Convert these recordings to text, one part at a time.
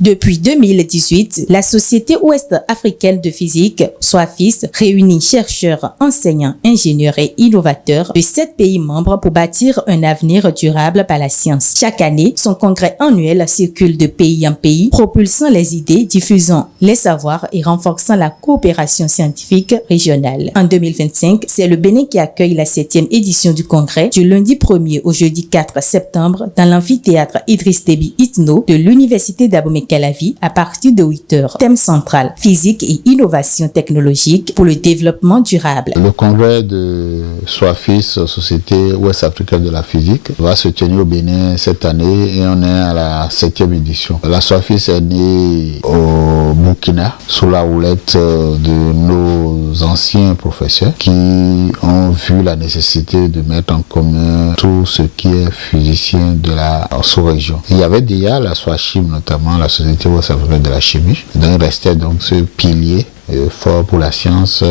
Depuis 2018, la Société ouest-africaine de physique, SOAFIS, réunit chercheurs, enseignants, ingénieurs et innovateurs de 7 pays membres pour bâtir un avenir durable par la science. Chaque année, son congrès annuel circule de pays en pays, propulsant les idées, diffusant les savoirs et renforçant la coopération scientifique régionale. En 2025, c'est le Bénin qui accueille la 7e édition du congrès du lundi 1er au jeudi 4 septembre dans l'amphithéâtre Idriss Déby Itno de l'Université d'Abomey-Calavi à partir de 8h. Thème central, physique et innovation technologique pour le développement durable. Le congrès de SOAFIS, Société ouest-africaine de la physique, va se tenir au Bénin cette année et on est à la 7e édition. La SOAFIS est née au Burkina sous la houlette de nos anciens professeurs qui ont vu la nécessité de mettre en commun tout ce qui est physicien de la sous-région. Il y avait déjà la SOACHIM, notamment la Société ouest-africaine de la chimie. Donc il restait donc ce pilier fort pour la science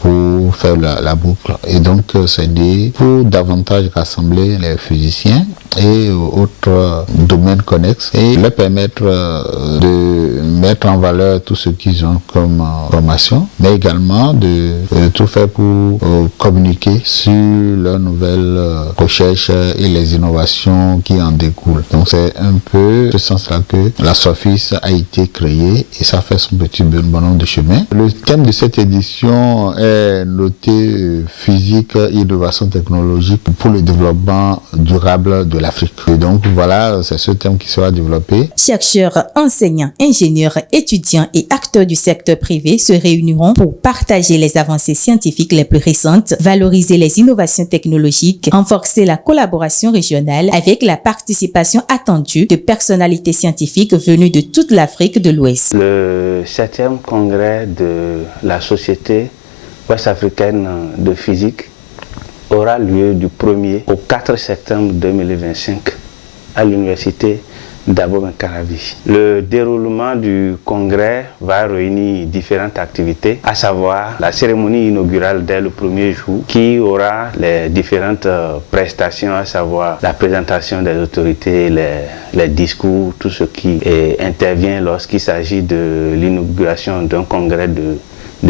pour faire la boucle. Et donc c'est né pour davantage rassembler les physiciens et autres domaines connexes et leur permettre de mettre en valeur tout ce qu'ils ont comme formation, mais également de tout faire pour communiquer sur leurs nouvelles recherches et les innovations qui en découlent. Donc c'est un peu ce sens-là que la SOAFIS a été créée et ça fait son petit bon nombre de chemin. Le thème de cette édition est noté physique et innovation technologique pour le développement durable de l'Afrique. Et donc voilà, c'est ce thème qui sera développé. Chercheurs, enseignants, ingénieurs, étudiants et acteurs du secteur privé se réuniront pour partager les avancées scientifiques les plus récentes, valoriser les innovations technologiques, renforcer la collaboration régionale avec la participation attendue de personnalités scientifiques venues de toute l'Afrique de l'Ouest. Le 7e congrès de la Société ouest-africaine de physique aura lieu du 1er au 4 septembre 2025 à l'université d'Abomey-Calavi. Le déroulement du congrès va réunir différentes activités, à savoir la cérémonie inaugurale dès le premier jour qui aura les différentes prestations, à savoir la présentation des autorités, les discours, tout ce qui intervient lorsqu'il s'agit de l'inauguration d'un congrès de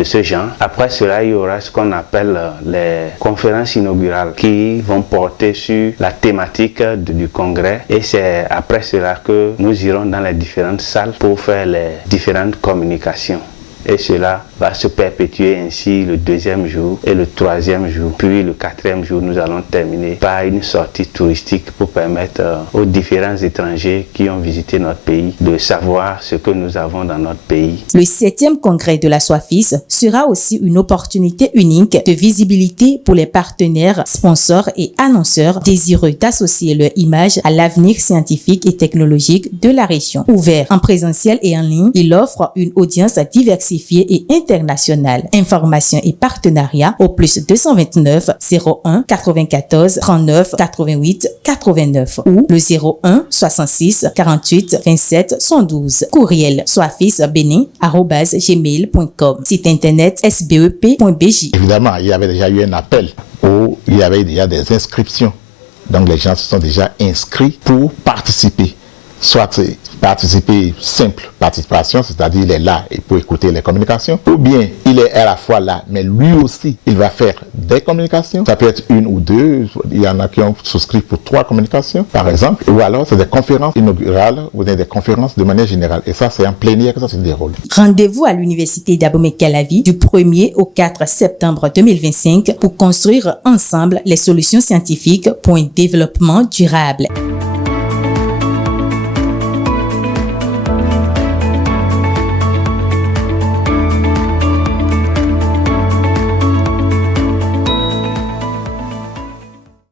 ce genre. Après cela, il y aura ce qu'on appelle les conférences inaugurales qui vont porter sur la thématique du congrès et c'est après cela que nous irons dans les différentes salles pour faire les différentes communications. Et cela va se perpétuer ainsi le 2e jour et le 3e jour. Puis le 4e jour, nous allons terminer par une sortie touristique pour permettre aux différents étrangers qui ont visité notre pays de savoir ce que nous avons dans notre pays. Le 7e congrès de la SOAFIS sera aussi une opportunité unique de visibilité pour les partenaires, sponsors et annonceurs désireux d'associer leur image à l'avenir scientifique et technologique de la région. Ouvert en présentiel et en ligne, il offre une audience diversifiée et internationale. Informations et partenariats au plus 229 01 94 39 88 89 ou le 01 66 48 27 112. Courriel soafisbenin@gmail.com. Site internet sbep.bj. Évidemment, il y avait déjà eu un appel où il y avait déjà des inscriptions. Donc les gens se sont déjà inscrits pour participer. Soit participer, simple participation, c'est-à-dire il est là et pour écouter les communications, ou bien il est à la fois là, mais lui aussi, il va faire des communications. Ça peut être une ou deux, il y en a qui ont souscrit pour 3 communications, par exemple, ou alors c'est des conférences inaugurales ou des conférences de manière générale. Et ça, c'est en plénière que ça se déroule. Rendez-vous à l'Université d'Abomey-Calavi du 1er au 4 septembre 2025 pour construire ensemble les solutions scientifiques pour un développement durable.